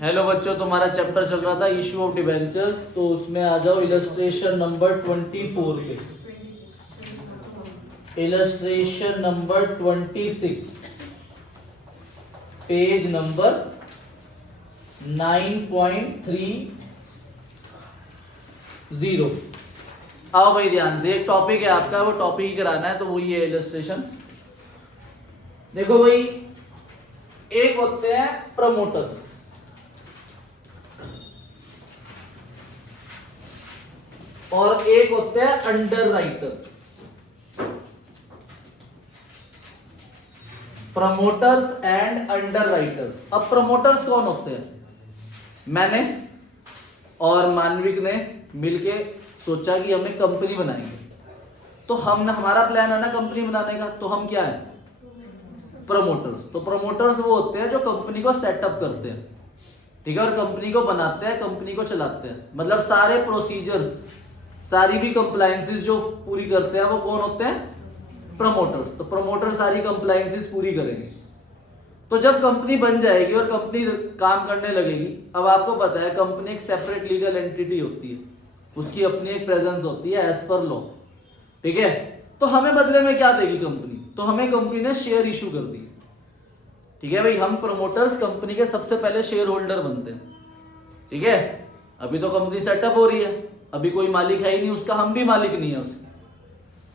Hello बच्चों, तुम्हारा chapter चल रहा था इशू ऑफ डिबेंचर्स। तो उसमें आ जाओ इलस्ट्रेशन नंबर 24 पे। Illustration number 26, page number 9.30। आओ भाई ध्यान से, एक टॉपिक है आपका, वो टॉपिक ही कराना है, तो वही है इलस्ट्रेशन। देखो भाई, एक होते हैं प्रमोटर्स और एक होते हैं under writers. Promoters and under writers. अब प्रमोटर्स कौन होते हैं? मैंने और मानविक ने मिलके सोचा कि हमें कंपनी बनाएंगे, तो हमारा प्लान है ना कंपनी बनाने का, तो हम क्या है? प्रमोटर्स। तो प्रमोटर्स वो होते हैं जो कंपनी को सेटअप करते हैं, ठीक है, और कंपनी को बनाते हैं, कंपनी को चलाते हैं। मतलब सारे प्रोसीजर्स, सारी भी कंप्लायंसेस जो पूरी करते हैं वो कौन होते हैं? प्रमोटर्स। तो प्रमोटर सारी कंप्लायंसेस पूरी करेंगे। तो जब कंपनी बन जाएगी और कंपनी काम करने लगेगी, अब आपको पता है कंपनी एक सेपरेट लीगल एंटिटी होती है, उसकी अपनी एक प्रेजेंस होती है एज पर लॉ, ठीक है। तो हमें बदले में क्या देगी कंपनी? तो हमें कंपनी ने शेयर इशू कर दी, ठीक है भाई। हम प्रमोटर्स कंपनी के सबसे पहले शेयर होल्डर बनते हैं, ठीक है। अभी तो कंपनी सेटअप हो रही है, अभी कोई मालिक है ही नहीं उसका, हम भी मालिक नहीं है उसके,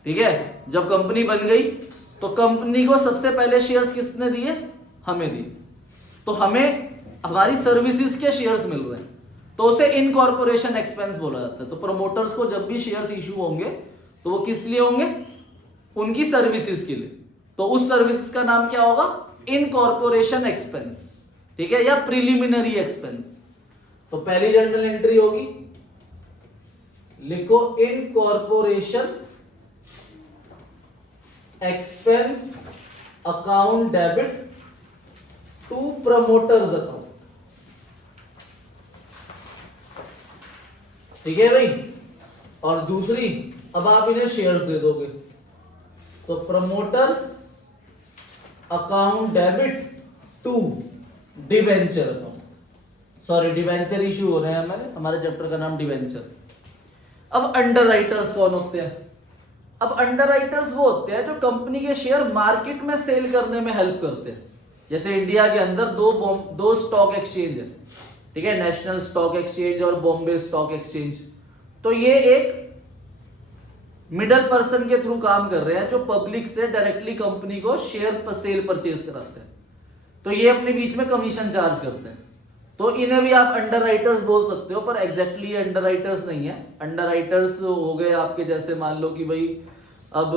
ठीक है। जब कंपनी बन गई तो कंपनी को सबसे पहले शेयर्स किसने दिए? हमें दिए। तो हमें हमारी सर्विसेज के शेयर्स मिल रहे हैं, तो उसे इनकॉर्पोरेशन एक्सपेंस बोला जाता है। तो प्रमोटर्स को जब भी शेयर्स इशू होंगे तो वो किस लिए होंगे? उनकी सर्विसेज के लिए। तो उस सर्विसेज का नाम क्या होगा? इनकॉर्पोरेशन एक्सपेंस, ठीक है, या प्रिलिमिनरी एक्सपेंस। तो पहली जर्नल एंट्री होगी, लिखो incorporation expense account debit to promoters account, ठीक है भाई। और दूसरी, अब आप इन्हें शेयर्स दे दोगे, तो promoters account debit to debenture account. Sorry, debenture issue हो रहे हैं हमारे चैप्टर का नाम डिवेंचर। अब अंडर राइटर्स कौन होते हैं? अब अंडर राइटर्स वो होते हैं जो कंपनी के शेयर मार्केट में सेल करने में हेल्प करते हैं। जैसे इंडिया के अंदर दो स्टॉक एक्सचेंज है, ठीक है, नेशनल स्टॉक एक्सचेंज और बॉम्बे स्टॉक एक्सचेंज। तो ये एक मिडल पर्सन के थ्रू काम कर रहे हैं जो पब्लिक से डायरेक्टली कंपनी को शेयर सेल परचेज कराते हैं। तो ये अपने बीच में कमीशन चार्ज करते हैं। तो इन्हें भी आप अंडर राइटर्स बोल सकते हो, पर एग्जैक्टली ये अंडर राइटर्स नहीं है। अंडर राइटर्स हो गए आपके, जैसे मान लो कि भाई अब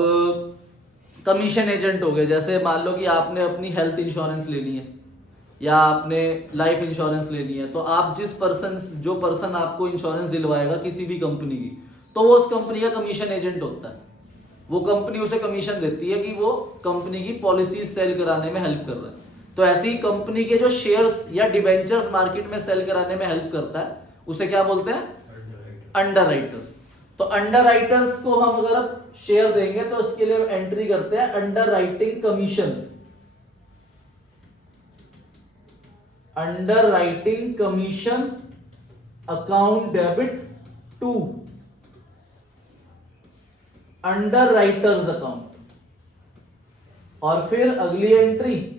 कमीशन एजेंट हो गए। जैसे मान लो कि आपने अपनी हेल्थ इंश्योरेंस लेनी है या आपने लाइफ इंश्योरेंस लेनी है, तो आप जो पर्सन आपको इंश्योरेंस दिलवाएगा किसी भी कंपनी की, तो वो उस कंपनी का कमीशन एजेंट होता है। वो कंपनी उसे कमीशन देती है कि वो कंपनी की पॉलिसीज सेल कराने में हेल्प कर रहा है। तो ऐसी कंपनी के जो शेयर्स या डिबेंचर्स मार्केट में सेल कराने में हेल्प करता है, उसे क्या बोलते हैं? Under writers. तो अंडर राइटर्स को हम अगर शेयर देंगे तो इसके लिए हम एंट्री करते हैं underwriting commission. Underwriting commission account debit to underwriters account. और फिर अगली entry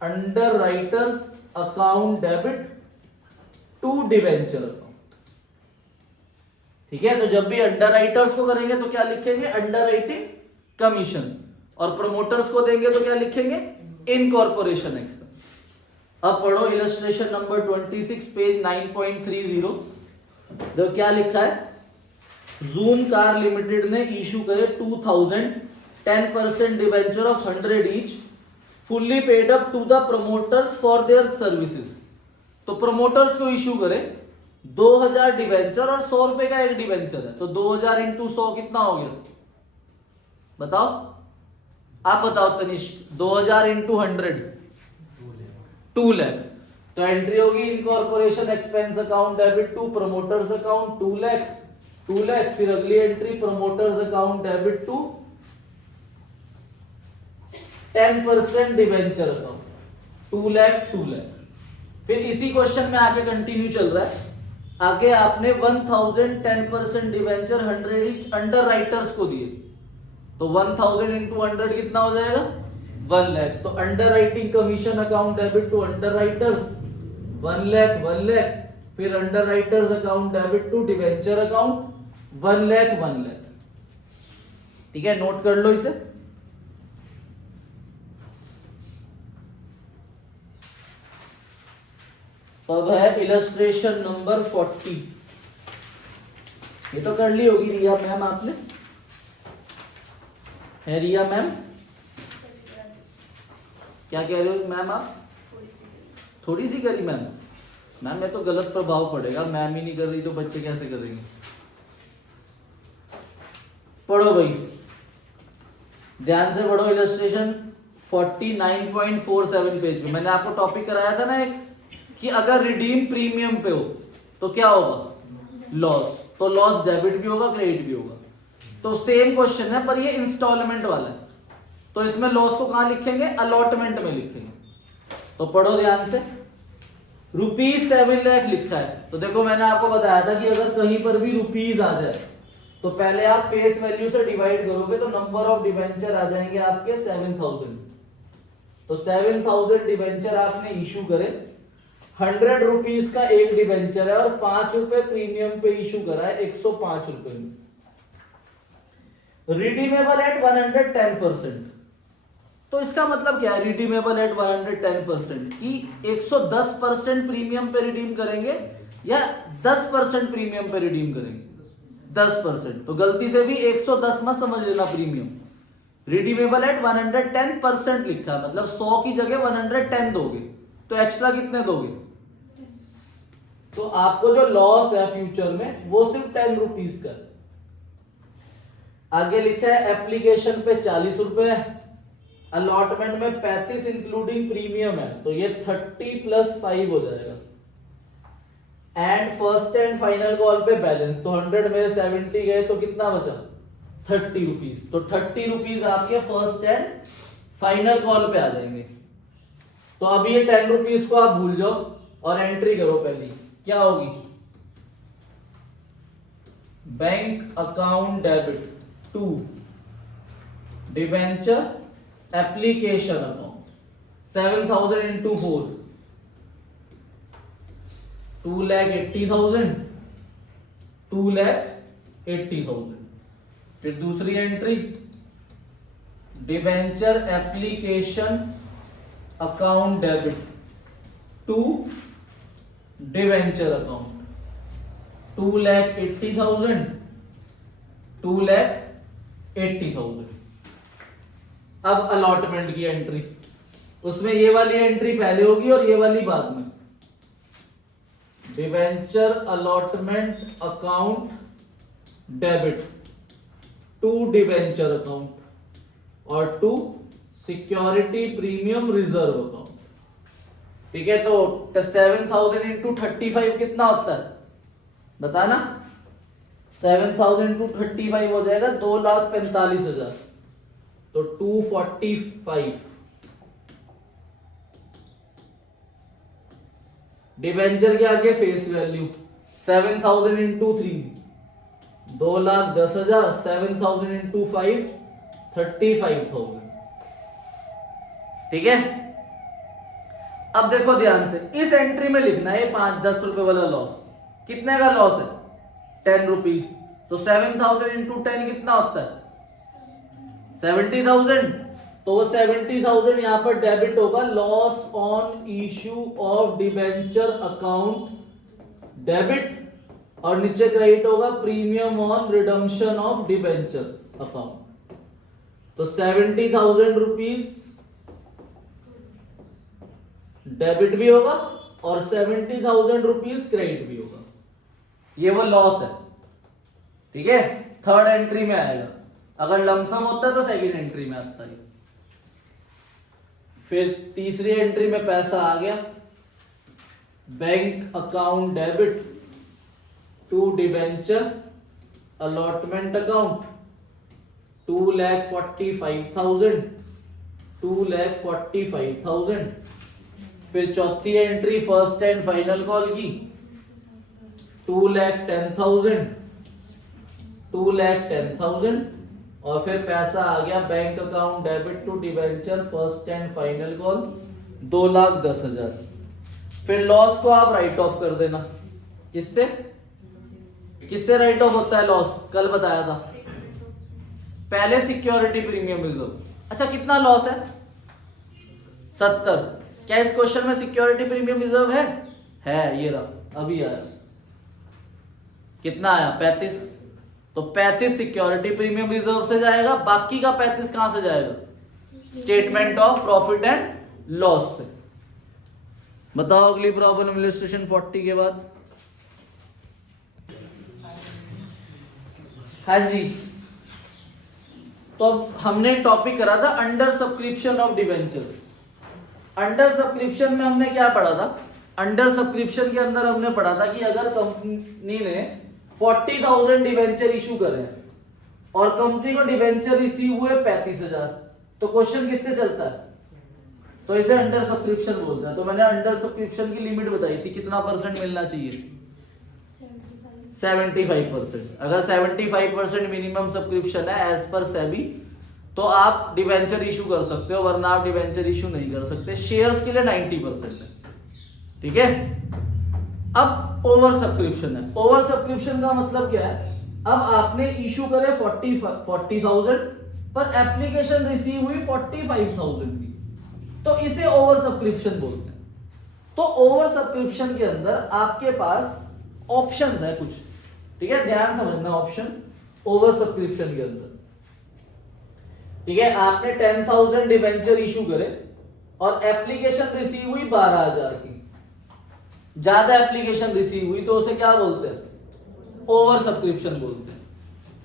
underwriters account debit to debenture account, ठीक है। तो जब भी अंडर राइटर्स को करेंगे तो क्या लिखेंगे? Under writing commission. और प्रमोटर्स को देंगे तो क्या लिखेंगे? Incorporation expense. अब पढ़ो इलस्ट्रेशन नंबर 26, पेज 9.30। तो क्या लिखा है? जूम कार लिमिटेड ने इशू करे 2000 10% debenture of 100 each, fully paid up to the promoters for their services. तो प्रमोटर्स को इशू करे 2000 डिवेंचर और 100 रुपए का एक डिवेंचर है, तो 2000 इंटू 100 कितना हो गया? बताओ, आप बताओ तनिष्क। 2000 इंटू 100 2 लाख। तो एंट्री होगी incorporation expense account debit to promoters account 2 lakh 2 lakh. फिर अगली entry promoters account debit to 10% debenture account 2 lakh 2 lakh. फिर इसी क्वेश्चन में आगे कंटिन्यू चल रहा है। आगे आपने 1000 10% डिवेंचर 100 ईच अंडर राइटर्स को दिए, तो 1000 इंटू 100 कितना हो जाएगा 1 लाख। तो underwriting commission account debit to underwriters 1 lakh 1 lakh. फिर underwriters account debit to debenture account 1 lakh 1 lakh. ठीक है, नोट कर लो इसे। अब है इलस्ट्रेशन नंबर 40। ये तो कर ली होगी रिया मैम आपने, है रिया मैम? क्या कह रहे हो मैम आप? थोड़ी सी करी मैम? मैम ये तो गलत प्रभाव पड़ेगा, मैम ही नहीं कर रही तो बच्चे कैसे करेंगे? पढ़ो भाई, ध्यान से पढ़ो। इलस्ट्रेशन 49.47 पेज पे मैंने आपको टॉपिक कराया था ना एक, कि अगर रिडीम प्रीमियम पे हो तो क्या होगा लॉस, तो लॉस डेबिट भी होगा क्रेडिट भी होगा। तो सेम क्वेश्चन है पर ये इंस्टॉलमेंट वाला है, तो इसमें लॉस को कहां लिखेंगे अलॉटमेंट में लिखेंगे। तो पढ़ो ध्यान से। ₹7 लाख लिखा है, तो देखो मैंने आपको बताया था कि अगर कहीं पर भी रुपीज आ जाए तो पहले आप फेस वैल्यू से डिवाइड करोगे तो नंबर ऑफ डिवेंचर आ जाएंगे आपके 7000। तो 7000 डिवेंचर आपने इशू करे, 100 रुपीज का एक डिवेंचर है और 5 रुपए प्रीमियम पे इशू करा है 105 रुपए में। Redeemable eight 110%। तो इसका मतलब क्या है रिडीमेबल एट 110% की 110% प्रीमियम पे रिडीम करेंगे या 10% प्रीमियम पे रिडीम करेंगे? 10%। तो गलती से भी 110 मत समझ लेना प्रीमियम। रिडीमेबल एट 110% लिखा है, मतलब 100 की जगह 110 दोगे, तो एक्स्ट्रा कितने दोगे? तो आपको जो लॉस है फ्यूचर में वो सिर्फ 10 रुपीज का। आगे लिखा है एप्लीकेशन पे 40 रुपए है, अलॉटमेंट में 35 इंक्लूडिंग प्रीमियम है, तो ये 30 + 5 हो जाएगा। And first and final call पे बैलेंस, तो 100 में 70 गए तो कितना बचा 30 रुपीज। तो 30 रुपीज आपके फर्स्ट एंड फाइनल कॉल पे आ जाएंगे। तो अभी ये 10 रुपीज को आप भूल जाओ और एंट्री करो पहली, क्या होगी bank account debit to debenture application account 7000 into 4 2,80,000 2,80,000। फिर दूसरी entry debenture application account debit to debenture account 2,80,000 2,80,000। अब अलॉटमेंट की एंट्री, उसमें ये वाली एंट्री पहले होगी और ये वाली बाद में। Debenture allotment account debit to debenture account और to security premium reserve account. ठीक है, तो 7000 इंटू 35 कितना होता है बताना? 7000 इंटू 35 हो जाएगा 2,45,000, तो 245। डिवेंचर के आगे फेस वैल्यू 7000 इंटू 3 2,10,000, 7000 इंटू 5 35,000। ठीक है, अब देखो ध्यान से, इस एंट्री में लिखना है 5-10 रुपए वाला लॉस। कितने का लॉस है 10 रुपीज, तो 7000 इंटू 10 कितना होता है 70,000। तो 70,000 यहां पर डेबिट होगा loss on issue of debenture account debit, और नीचे क्रेडिट होगा premium on redemption of debenture account. तो 70,000 रुपीज डेबिट भी होगा और 70,000 रुपीज क्रेडिट भी होगा, ये वो लॉस है। ठीक है, थर्ड एंट्री में आएगा। अगर लमसम होता है तो सेकंड एंट्री में आता है। फिर तीसरी एंट्री में पैसा आ गया bank account debit to debenture allotment account 2,45,000 2,45,000। फिर चौथी entry first and final call की 2,10,000 और फिर पैसा आ गया bank account debit to debenture first and final call 2,10,000। फिर लॉस को आप राइट ऑफ कर देना। किससे किससे राइट ऑफ होता है लॉस? कल बताया था। पहले सिक्योरिटी प्रीमियम रिजर्व। अच्छा कितना लॉस है? 70। क्या इस क्वेश्चन में सिक्योरिटी प्रीमियम रिजर्व है? ये रहा, अभी आया। कितना आया? 35। तो 35 सिक्योरिटी प्रीमियम रिजर्व से जाएगा, बाकी का 35 कहां से जाएगा? Statement of profit and loss से। बताओ अगली प्रॉब्लम इलस्ट्रेशन 40 के बाद। हाँ जी, तो अब हमने टॉपिक करा था under subscription of debentures. Under subscription में हमने क्या पढ़ा था? अंडर सब्सक्रिप्शन के अंदर हमने पढ़ा था कि अगर कंपनी ने 40,000 डिवेंचर इशू करे और कंपनी को डिवेंचर रिसीव हुए 35,000, तो क्वेश्चन किससे चलता है? तो इसे अंडर सब्सक्रिप्शन बोलते हैं। तो मैंने अंडर सब्सक्रिप्शन की लिमिट बताई थी, कितना परसेंट मिलना चाहिए? 75%। अगर 75% मिनिमम सब्सक्रिप्शन है एज पर सेबी तो आप डिवेंचर इशू कर सकते हो, वरना आप डिवेंचर इशू नहीं कर सकते। शेयर्स के लिए 90% है, ठीक है। अब ओवर सब्सक्रिप्शन है। ओवर सब्सक्रिप्शन का मतलब क्या है? अब आपने इशू करे 40,000 पर एप्लीकेशन रिसीव हुई 45,000 की, तो इसे ओवर सब्सक्रिप्शन बोलते हैं। तो ओवर सब्सक्रिप्शन के अंदर आपके पास ऑप्शंस है कुछ, ठीक है, ध्यान समझना। ऑप्शंस ओवर सब्सक्रिप्शन के अंदर, ठीक है। आपने 10,000 डिवेंचर इशू करे और एप्लीकेशन रिसीव हुई 12,000 की, ज्यादा एप्लीकेशन रिसीव हुई, तो उसे क्या बोलते हैं? ओवर सब्सक्रिप्शन बोलते हैं,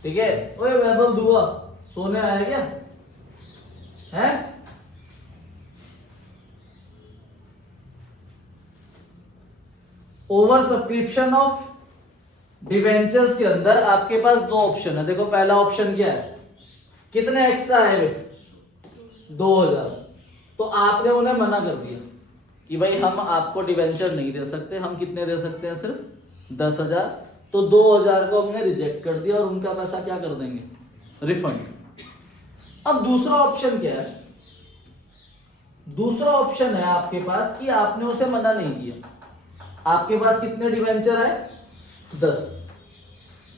ठीक है। ओए वैभव दुआ, सोने आया क्या है? ओवर सब्सक्रिप्शन ऑफ डिवेंचर्स के अंदर आपके पास दो ऑप्शन है। देखो पहला ऑप्शन क्या है? कितने एक्स्ट्रा आए? 2,000। तो आपने उन्हें मना कर दिया कि भाई हम आपको डिवेंचर नहीं दे सकते, हम कितने दे सकते हैं? सिर्फ 10,000। तो 2,000 को हमने रिजेक्ट कर दिया और उनका पैसा क्या कर देंगे? रिफंड। अब दूसरा ऑप्शन क्या है? दूसरा ऑप्शन है आपके पास कि आपने उसे मना नहीं किया। आपके पास कितने डिवेंचर है? 10।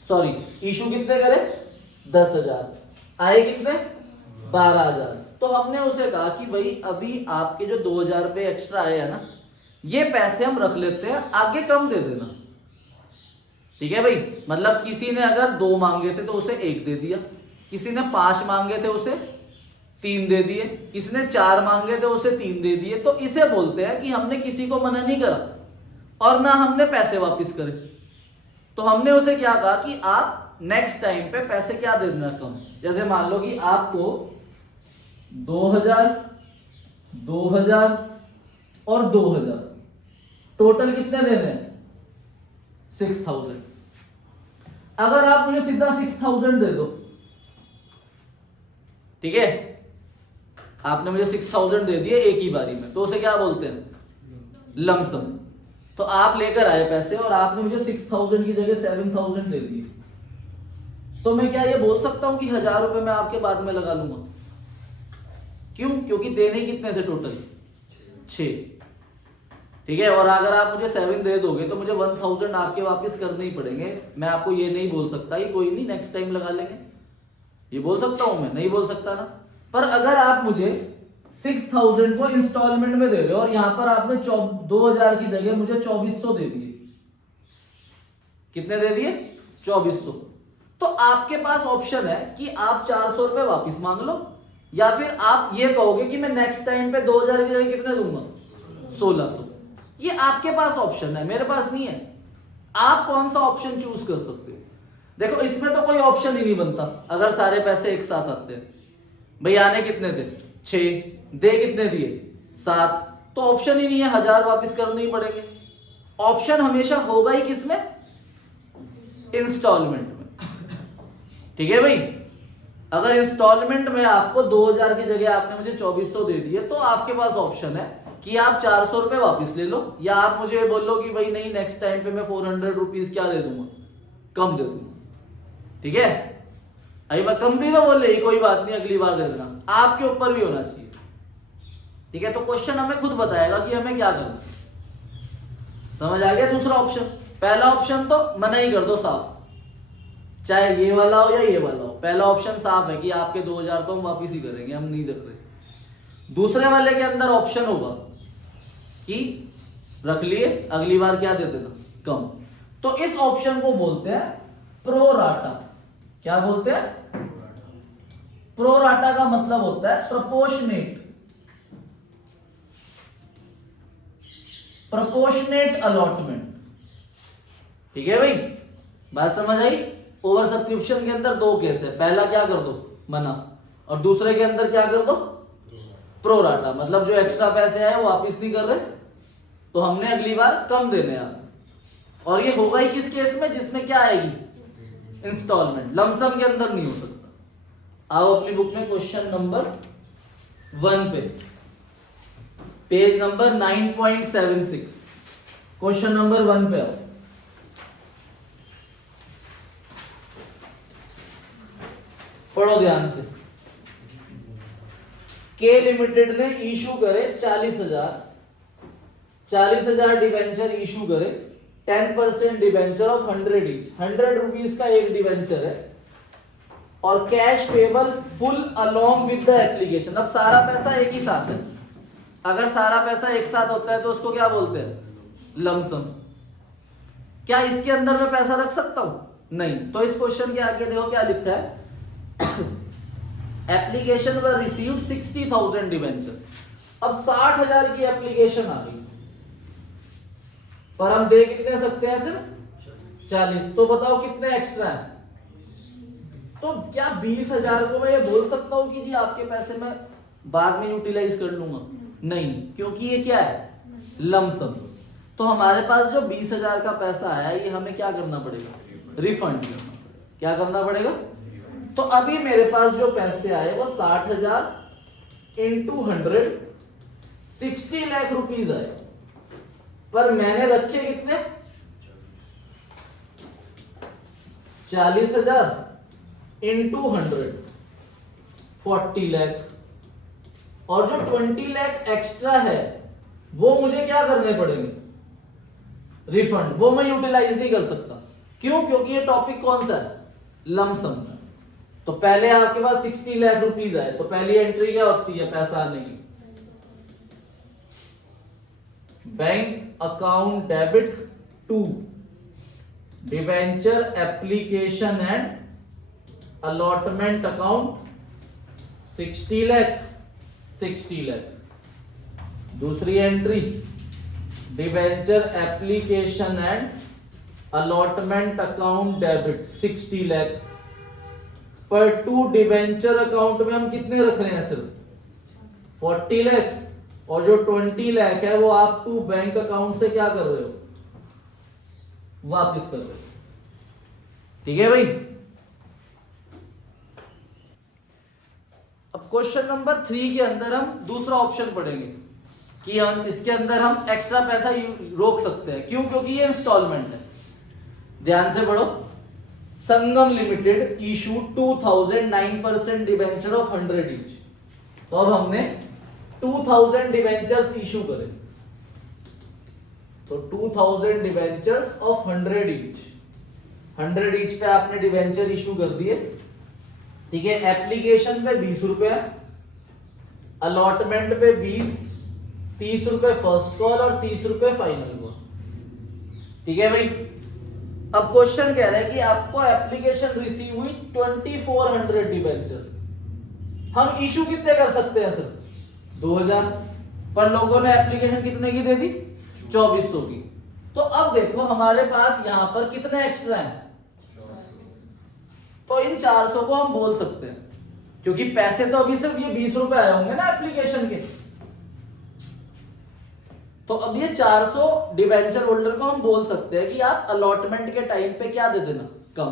सॉरी, इशू कितने करे? 10,000। आए कितने? 12,000। तो हमने उसे कहा कि भाई अभी आपके जो 2,000 रुपए एक्स्ट्रा आए हैं ना, ये पैसे हम रख लेते हैं, आगे कम दे देना, ठीक है भाई। मतलब किसी ने अगर 2 मांगे थे तो उसे 1 दे दिया, किसी ने 5 मांगे थे उसे 3 दे दिए, किसी ने 4 मांगे थे उसे 3 दे दिए। तो इसे बोलते हैं कि हमने किसी को मना नहीं करा और ना हमने पैसे वापस करे। तो हमने उसे क्या कहा कि आप नेक्स्ट टाइम पे पैसे क्या दे देना कम। जैसे मान लो कि आपको 2,000, 2,000 और 2,000 टोटल कितने देने हैं? 6,000। अगर आप मुझे सीधा 6,000 दे दो, ठीक है, आपने मुझे 6,000 दे दिए एक ही बारी में, तो उसे क्या बोलते हैं? लमसम। तो आप लेकर आए पैसे और आपने मुझे 6,000 की जगह 7,000 दे दिए, तो मैं क्या ये बोल सकता हूं कि 1,000 रुपए मैं आपके बाद में लगा लूंगा? क्यों? क्योंकि देने कितने थे टोटल? 6, ठीक है। और अगर आप मुझे 7 दे दोगे तो मुझे 1,000 आपके वापस करने ही पड़ेंगे। मैं आपको ये नहीं बोल सकता कि कोई नहीं नेक्स्ट टाइम लगा लेंगे, ये बोल सकता हूं मैं? नहीं बोल सकता ना। पर अगर आप मुझे 6,000 को इंस्टॉलमेंट में दे रहे हो और यहां पर आपने 2,000 की जगह मुझे 2,400 दे दिए, कितने दे दिए? 2,400। तो आपके पास ऑप्शन है कि आप 400 रुपए वापिस मांग लो, या फिर आप ये कहोगे कि मैं नेक्स्ट टाइम पे 2,000 की जगह कितने दूंगा? 1,600। ये आपके पास ऑप्शन है, मेरे पास नहीं है। आप कौन सा ऑप्शन चूज कर सकते हो? देखो इसमें तो कोई ऑप्शन ही नहीं बनता अगर सारे पैसे एक साथ आते हैं। भाई आने कितने थे? 6, दे कितने दिए? 7। तो ऑप्शन ही नहीं है, 1,000 वापस करने ही पड़ेंगे। ऑप्शन हमेशा होगा ही किसमें? इंस्टॉलमेंट में, ठीक है भाई। अगर इंस्टॉलमेंट में आपको 2,000 की जगह आपने मुझे 2,400 दे दिए तो आपके पास ऑप्शन है कि आप 400 रुपए वापिस ले लो, या आप मुझे ये बोल लो कि भाई नहीं नेक्स्ट टाइम पे मैं 400 रुपीज क्या दे दूंगा, कम दे दूंगा। ठीक है, अभी बात कम भी तो बोल रही, कोई बात नहीं अगली बार दे देना, आपके ऊपर भी होना चाहिए। ठीक है, तो क्वेश्चन हमें खुद बताएगा कि हमें क्या करना। समझ आ गया? दूसरा ऑप्शन, पहला ऑप्शन तो मना ही कर दो साफ, चाहे ये वाला हो या ये वाला हो, पहला ऑप्शन साफ है कि आपके 2000 तो हम वापिस ही करेंगे, हम नहीं देख रहे। दूसरे वाले के अंदर ऑप्शन होगा कि रख लिए अगली बार क्या दे देना, कम। तो इस ऑप्शन को बोलते हैं प्रोराटा। क्या बोलते हैं? प्रोराटा का मतलब होता है प्रोपोर्शनेट अलॉटमेंट। ठीक है भाई, बात समझ आई? ओवर सब्सक्रिप्शन के अंदर दो केस है, पहला क्या कर दो, मना, और दूसरे के अंदर क्या कर दो, प्रोराटा। मतलब जो एक्स्ट्रा पैसे आए वो वापिस नहीं कर रहे, तो हमने अगली बार कम देने हैं। और ये होगा ही किस केस में, जिसमें क्या आएगी, इंस्टॉलमेंट, लमसम के अंदर नहीं हो सकता। आओ अपनी बुक में क्वेश्चन नंबर 1 पे, पेज नंबर 9.76, क्वेश्चन नंबर 1 पे आओ। पढ़ो ध्यान से। के लिमिटेड ने इशू करे 40,000 डिवेंचर इशू करे, 10% डिवेंचर ऑफ 100 ईच, 100 रुपीज का एक डिवेंचर है, और cash payable full along with the application. अब सारा पैसा एक ही साथ है, अगर सारा पैसा एक साथ होता है तो उसको क्या बोलते हैं, लमसम। क्या इसके अंदर मैं पैसा रख सकता हूं? नहीं। तो इस क्वेश्चन के आगे देखो क्या लिखा है, एप्लीकेशन वर रिसीव्ड 60,000 डिवेंचर। अब 60,000 की एप्लीकेशन आ गई, पर हम दे कितने सकते हैं, सिर्फ 40। तो बताओ कितने एक्स्ट्रा है? तो क्या 20,000 को मैं ये बोल सकता हूं कि जी आपके पैसे मैं बाद में यूटिलाइज कर लूंगा? नहीं, क्योंकि ये क्या है, लमसम। तो हमारे पास जो 20,000 का पैसा आया ये हमें क्या करना पड़ेगा, रिफंड करना पड़ेगा। क्या करना पड़ेगा? तो अभी मेरे पास जो पैसे आए वो 60,000 इंटू 100, 60 लाख रुपीज आए, पर मैंने रखे कितने, 40,000 इंटू 100, 40 लाख। और जो 20 लाख एक्स्ट्रा है वो मुझे क्या करने पड़ेंगे, रिफंड। वो मैं यूटिलाइज नहीं कर सकता, क्यों? क्योंकि ये टॉपिक कौन सा है, लमसम। तो पहले आपके पास 60 लाख रुपीज आए, तो पहली एंट्री क्या होती है पैसा आने की, bank account debit to debenture application and allotment account 60 lakh. दूसरी entry debenture application and allotment account debit 60 lakh, पर टू डिवेंचर अकाउंट में हम कितने रख रहे हैं, सिर्फ 40 लाख, और जो 20 लाख है वो आप टू बैंक अकाउंट से क्या कर रहे हो, वापस कर रहे हो। ठीक है भाई। अब क्वेश्चन नंबर 3 के अंदर हम दूसरा ऑप्शन पढ़ेंगे कि हम इसके अंदर हम एक्स्ट्रा पैसा रोक सकते हैं। क्यों? क्योंकि ये इंस्टॉलमेंट है। ध्यान से पढ़ो। Sangam limited issue 2000 9% debenture of 100 each. तो अब हमने 2000 डिवेंचर्स इशू करे, तो 2000 डिवेंचर्स ऑफ 100 ईच, 100 ईच पे आपने डिवेंचर इशू कर दिए। ठीक है, एप्लीकेशन पे 20 रुपए, अलॉटमेंट पे 20, 30 रुपए फर्स्ट कॉल और 30 रुपए फाइनल कॉल। ठीक है भाई। अब क्वेश्चन कह रहा है कि आपको एप्लीकेशन रिसीव हुई 2400 डिवेंचर्स, हम इशू कितने कर सकते हैं, सिर्फ 2000, पर लोगों ने एप्लीकेशन कितने की दे दी, 2400 की। तो अब देखो हमारे पास यहां पर कितने एक्स्ट्रा हैं, तो इन 400 को हम बोल सकते हैं, क्योंकि पैसे तो अभी सिर्फ ये 20 रुपए आए होंगे ना एप्लीकेशन के। तो अब ये 400 डिवेंचर होल्डर को हम बोल सकते हैं कि आप अलॉटमेंट के टाइम पे क्या दे देना, कम,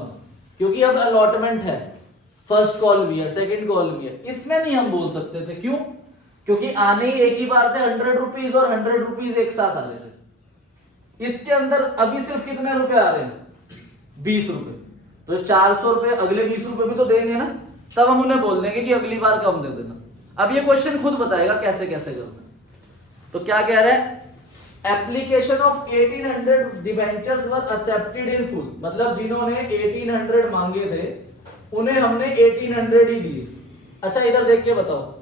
क्योंकि अब अलॉटमेंट है, फर्स्ट कॉल भी है, सेकंड कॉल भी है। इसमें नहीं हम बोल सकते थे, क्यों? क्योंकि आने ही एक ही बार थे 100 रुपीज और 100 रुपीज एक साथ आ रहे थे। इसके अंदर अभी सिर्फ कितने रुपए आ रहे हैं? 20 रुपए। तो 400 रुपए अगले 20 रुपए भी तो देंगे ना, तब हम उन्हें बोल देंगे कि अगली बार कम दे देना। अब ये क्वेश्चन खुद बताएगा कैसे कैसे करना है। तो क्या कह रहा है? Application of 1800 debentures were accepted in full, मतलब जिन्होंने 1800 मांगे थे उन्हें हमने 1800 ही दिए। अच्छा इधर देख के बताओ,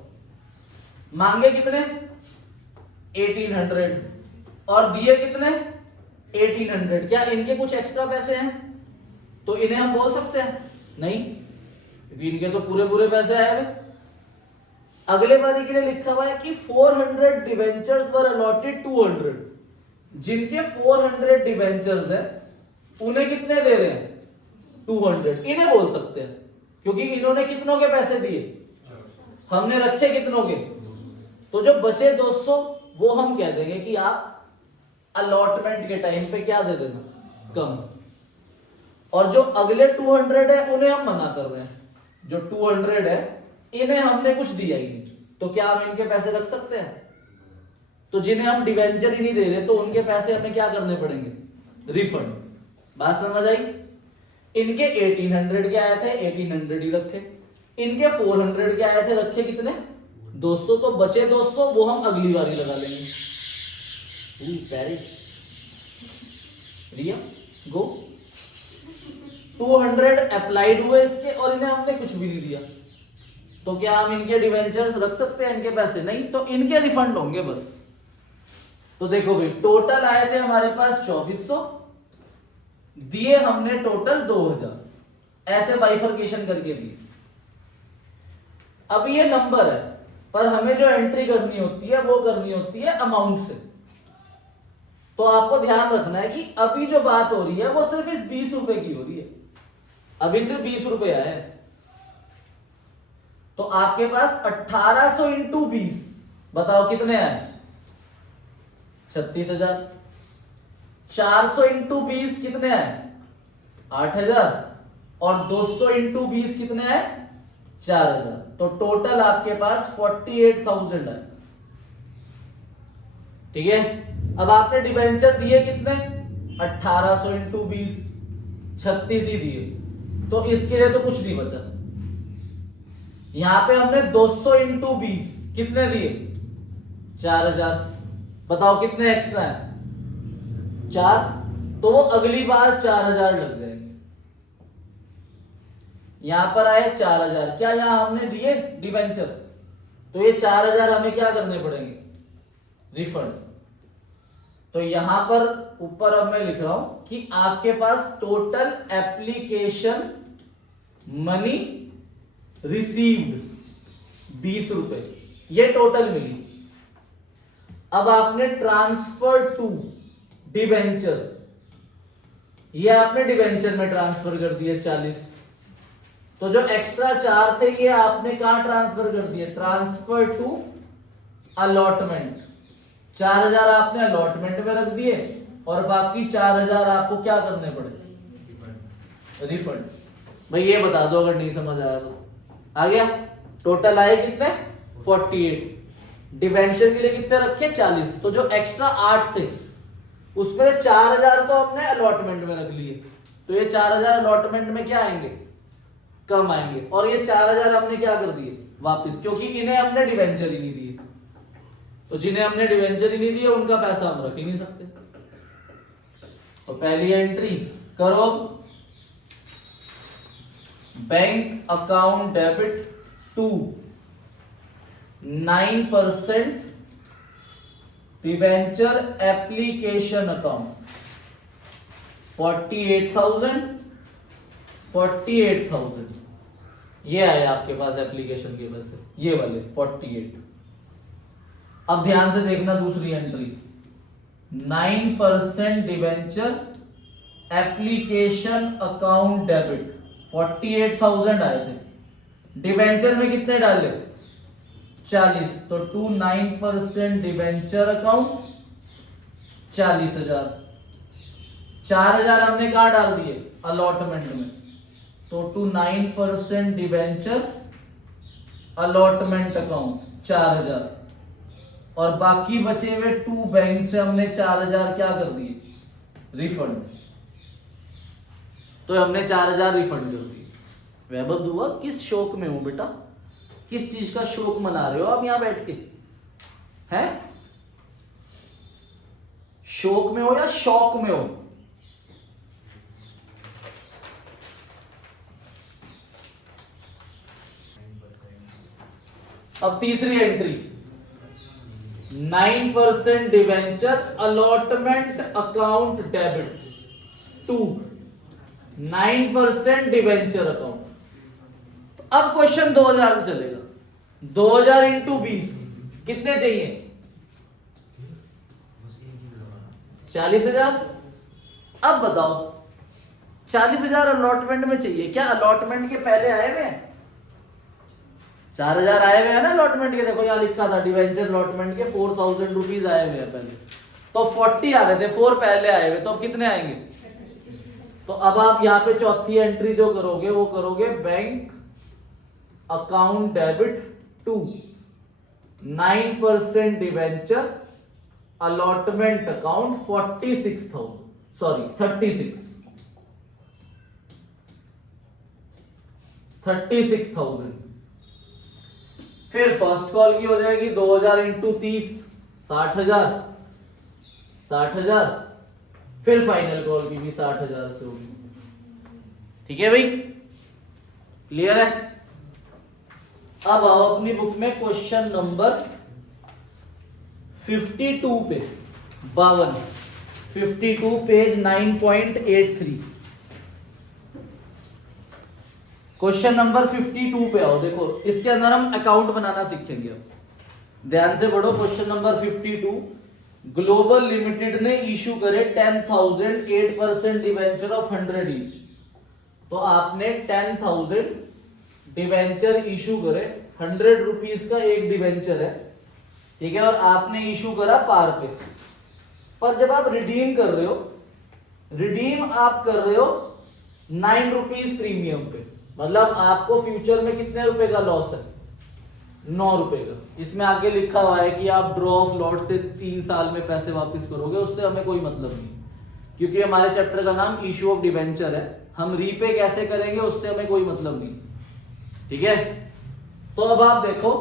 मांगे कितने? 1800 और दिए कितने? 1800। क्या इनके कुछ एक्स्ट्रा पैसे हैं तो इन्हें हम बोल सकते हैं? नहीं, क्योंकि इनके तो पूरे पूरे पैसे आए हुए। अगले बारी के लिए लिखा हुआ है कि 400 डिबेंचर्स वर अलॉटेड 200, जिनके 400 डिबेंचर्स है उन्हें कितने दे रहे हैं? 200। इन्हें बोल सकते हैं क्योंकि इन्होंने कितनों के पैसे दिए? हमने रखे कितनों के? तो जो बचे 200 वो हम कह देंगे कि आप अलॉटमेंट के टाइम पे क्या दे देना? कम। और जो अगले 200 है उन्हें हम मना कर रहे हैं। जो 200 है इन्हें हमने कुछ दिया ही नहीं, तो क्या हम इनके पैसे रख सकते हैं? तो जिन्हें हम डिवेंचर ही नहीं दे रहे तो उनके पैसे हमें क्या करने पड़ेंगे? रिफंड। बात समझ आई? इनके 1800 के आए थे, 1800 ही रखे। इनके 400 के आए थे, रखे कितने? 200। तो बचे 200 वो हम अगली बारी लगा लेंगे। रिया गो। 200 अप्लाइड हुए इसके और इन्हें हमने कुछ भी नहीं दिया, तो क्या हम इनके डिवेंचर्स रख सकते हैं? इनके पैसे नहीं, तो इनके रिफंड होंगे बस। तो देखो भाई, टोटल आए थे हमारे पास 2400, दिए हमने टोटल 2000, ऐसे बाइफर्केशन करके दिए। अब ये नंबर है, पर हमें जो एंट्री करनी होती है वो करनी होती है अमाउंट से। तो आपको ध्यान रखना है कि अभी जो बात हो रही है वो सिर्फ इस 20 रुपए की हो रही है। अभी सिर्फ 20 रुपए आए, तो आपके पास 1800 इंटू 20, बताओ कितने आए? 36,000। 400 इंटू 20 कितने आए? 8,000। और 200 इंटू 20 कितने आए? 4,000। तो टोटल आपके पास 48,000 है। ठीक है। अब आपने डिबेंचर दिए कितने? 1800 इंटू 20, 36 ही दिए, तो इसके लिए तो कुछ नहीं बचा। यहां पे हमने 200 इंटू 20 कितने दिए? 4,000। बताओ कितने एक्स्ट्रा है? 4। तो वो अगली बार 4,000 लग जाएंगे। यहां पर आए 4,000, क्या यहां हमने दिए डिबेंचर? तो ये 4,000 हमें क्या करने पड़ेंगे? रिफंड। तो यहां पर ऊपर अब मैं लिख रहा हूं कि आपके पास टोटल एप्लीकेशन मनी रिसीव्ड 20 रुपए, ये टोटल मिली। अब आपने ट्रांसफर टू डिबेंचर, ये आपने डिबेंचर में ट्रांसफर कर दिए 40। तो जो एक्स्ट्रा 4 थे ये आपने कहां ट्रांसफर कर दिए? Transfer to allotment. 4,000 आपने अलॉटमेंट में रख दिए और बाकी 4,000 आपको क्या करने पड़े? रिफंड। भाई ये बता दो अगर नहीं समझ आया तो। आ गया? टोटल आए कितने? 48। डिबेंचर के लिए कितने रखे? 40। तो जो एक्स्ट्रा 8 थे उसमें 4,000 तो हमने अलॉटमेंट में रख लिए, तो ये 4,000 अलॉटमेंट में क्या आएंगे? कम आएंगे। और ये 4,000 हमने क्या कर दिए? वापस, क्योंकि इन्हें हमने डिबेंचर ही नहीं दिए। तो जिन्हें हमने डिबेंचर ही नहीं दिए उनका पैसा हम रख ही नहीं सकते। तो पहली एंट्री करो, bank account debit to 9% debenture application account 48,000 ये आए आपके पास एप्लीकेशन के पैसे, ये वाले 48। अब ध्यान से देखना दूसरी entry, 9% debenture application account debit 48,000 आए थे, डिबेंचर में कितने डाले? 40। तो टू 9% डिबेंचर अकाउंट 40,000। 4,000 हमने कहां डाल दिए? अलॉटमेंट में। तो टू 9% डिबेंचर अलॉटमेंट अकाउंट 4,000। और बाकी बचे हुए 2 बैंक से हमने 4000 क्या कर दिए, रिफंड। तो हमने 4000 रिफंड कर दिए। वैभव दुआ किस शौक में हो बेटा, किस चीज का शौक मना रहे हो आप यहां बैठ के, हैं? शौक में हो या शौक में हो? अब तीसरी entry 9% debenture allotment account debit to 9% debenture account. तो अब क्वेश्चन 2000 से चलेगा। 2000 इंटू 20 कितने चाहिए? 40,000। अब बताओ 40,000 अलॉटमेंट में चाहिए, क्या अलॉटमेंट के पहले आए हुए हैं? 4000 आए हुए हैं ना अलॉटमेंट के, देखो यहां लिखा था डिवेंचर अलॉटमेंट के 4000 रुपीज आए हुए हैं पहले, तो 40 आ रहे थे, 4 पहले आए हुए, तो अब कितने आएंगे? तो अब आप यहां पे चौथी एंट्री जो करोगे वो करोगे bank account debit to 9% debenture allotment account 46,000, sorry 36,000। फिर फर्स्ट कॉल की हो जाएगी 2000 इंटू 30 60,000, 60,000। फिर फाइनल कॉल की भी 60,000 से होगी। ठीक है भाई, क्लियर है? अब आओ अपनी बुक में क्वेश्चन नंबर 52 पे, 52 पेज 9.83। क्वेश्चन नंबर 52 पे आओ। देखो इसके अंदर हम अकाउंट बनाना सीखेंगे। अब ध्यान से पढ़ो क्वेश्चन नंबर 52। ग्लोबल लिमिटेड ने इशू करे 10,000 8% डिवेंचर ऑफ 100 ईच। तो आपने 10,000 डिवेंचर इशू करे, 100 रुपीज का एक डिवेंचर है, ठीक है, और आपने इशू करा पार पे। पर जब आप रिडीम कर रहे हो, रिडीम आप कर रहे हो 9 रुपीज प्रीमियम पे, मतलब आपको फ्यूचर में कितने रुपए का लॉस है? 9 रुपए का। इसमें आगे लिखा हुआ है कि आप ड्रॉ ऑफ लॉट से 3 साल में पैसे वापस करोगे, उससे हमें कोई मतलब नहीं, क्योंकि हमारे चैप्टर का नाम इशू ऑफ डिवेंचर है। हम रीपे कैसे करेंगे उससे हमें कोई मतलब नहीं, ठीक है। तो अब आप देखो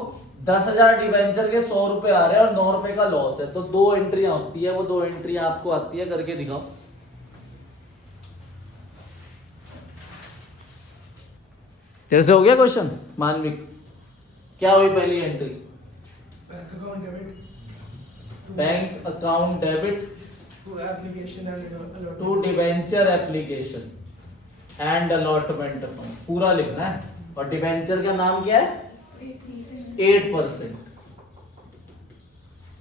10,000 डिवेंचर के 100 रुपए आ रहे हैं और 9 रुपए का लॉस है, तो 2 एंट्रियां होती है, वो 2 एंट्रियां आपको आती है, करके दिखाओ। तेरे से हो गया क्वेश्चन मानविक? क्या हुई पहली entry? Bank account debit to debenture application and allotment account, पूरा लिखना है। और डिवेंचर का नाम क्या है? 8%।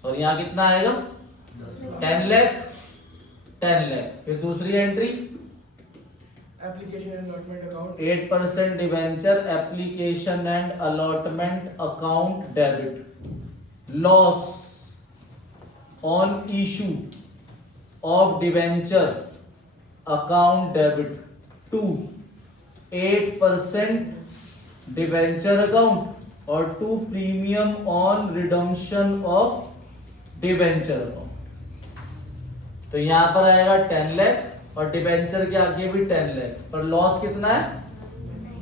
और यहां कितना आएगा? 10 लाख, 10 लाख। फिर दूसरी entry application and allotment account 8% debenture application and allotment account debit loss on issue of debenture account debit to 8% debenture account और 2 premium on redemption of debenture account. तो यहां पर आएगा 10 लाख और डिवेंचर के आगे भी 10 लाख, पर लॉस कितना है?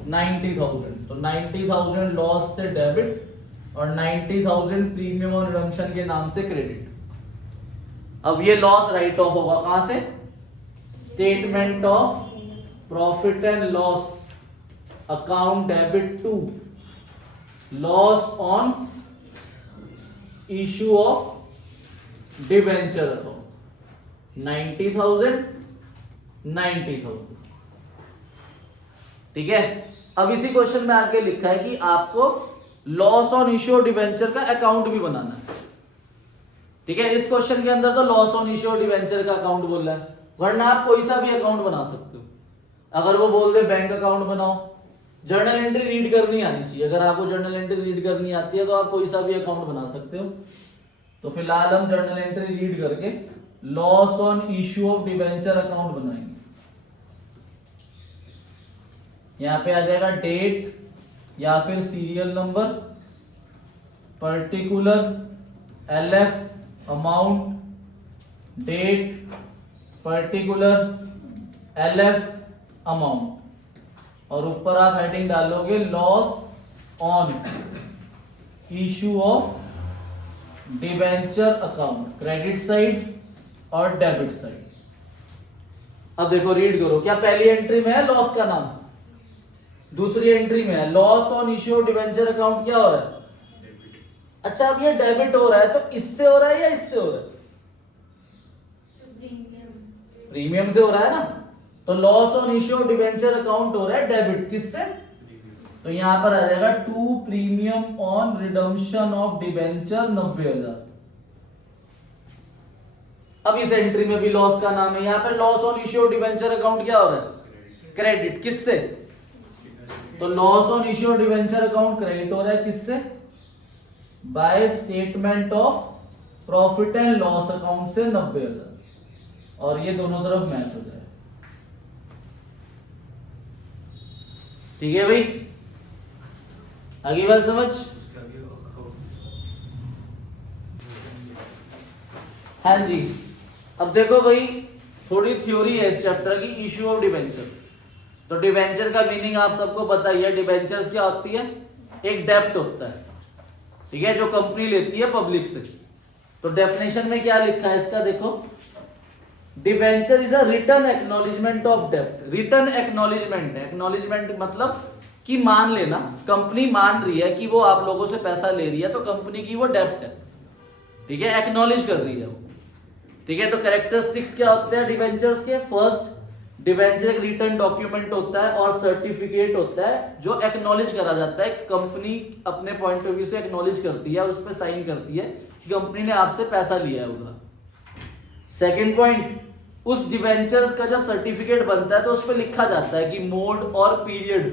90,000। तो 90,000 लॉस से डेबिट और 90,000 प्रीमियम ऑन रिडम्पशन के नाम से क्रेडिट। अब ये लॉस राइट ऑफ होगा कहां से? Statement of profit and loss account debit to loss on issue of debenture account 90,000 90,000। ठीक है। अब इसी क्वेश्चन में आगे लिखा है कि आपको loss on issue of debenture का अकाउंट भी बनाना है। ठीक है, इस क्वेश्चन के अंदर तो loss on issue of debenture का अकाउंट बोल रहा है, वरना आप कोई सा भी अकाउंट बना सकते हो। अगर वो बोल दे बैंक अकाउंट बनाओ, जर्नल एंट्री रीड करनी आनी चाहिए। अगर आपको जर्नल एंट्री रीड करनी आती है तो आप कोई सा भी अकाउंट बना सकते हो। तो फिलहाल हम जर्नल एंट्री रीड करके loss on issue of debenture account बनाएंगे। यहां पे आ जाएगा डेट या फिर serial number, particular LF amount, date, particular, LF amount, और ऊपर आप हेडिंग डालोगे loss on issue of debenture account, credit side और डेबिट साइड। अब देखो रीड करो, क्या पहली एंट्री में है लॉस का नाम, दूसरी एंट्री में है loss on issue of debenture account, क्या हो रहा है? अच्छा, अब ये डेबिट हो रहा है तो इससे हो रहा है या इससे हो रहा है? प्रीमियम से हो रहा है ना, तो loss on issue of debenture account हो रहा है डेबिट, किससे? तो यहां पर आ जाएगा to premium on redemption of debenture 90,000। अब इस एंट्री में भी लॉस का नाम है, यहां पर loss on issue of debenture account क्या हो रहा है? क्रेडिट, किससे? तो loss on issue of debenture account credit हो रहा है, किससे? By statement of profit and loss account से 90,000, और ये दोनों तरफ मैच हो जाए। ठीक है भाई, आगे बात समझ? हाँ जी, अब देखो भाई थोड़ी थ्योरी है इस चैप्टर की, इशू ऑफ डिवेंचर। तो डिवेंचर का मीनिंग आप सबको पता ही है, डिवेंचर्स क्या होती है? एक डेप्ट होता है, ठीक है, जो कंपनी लेती है पब्लिक से। तो डेफिनेशन में क्या लिखा है इसका, देखो, debenture is a written acknowledgement of डेप्ट। रिटर्न एक्नॉलेजमेंट है, एक्नॉलेजमेंट मतलब कि मान लेना, कंपनी मान रही है कि वो आप लोगों से पैसा ले रही है, तो कंपनी की वो डेप्ट है, ठीक है, एक्नॉलेज कर रही है वो, ठीक है। तो कैरेक्टरिस्टिक्स क्या होते हैं डिवेंचर्स के? फर्स्ट, डिवेंचर एक रिटर्न डॉक्यूमेंट होता है और सर्टिफिकेट होता है जो एक्नॉलेज करा जाता है, कंपनी अपने पॉइंट ऑफ व्यू से एक्नॉलेज करती है और उस पर साइन करती है कि कंपनी ने आपसे पैसा लिया है होगा। सेकेंड पॉइंट, उस डिवेंचर्स का जब सर्टिफिकेट बनता है तो उस पर लिखा जाता है कि मोड और पीरियड,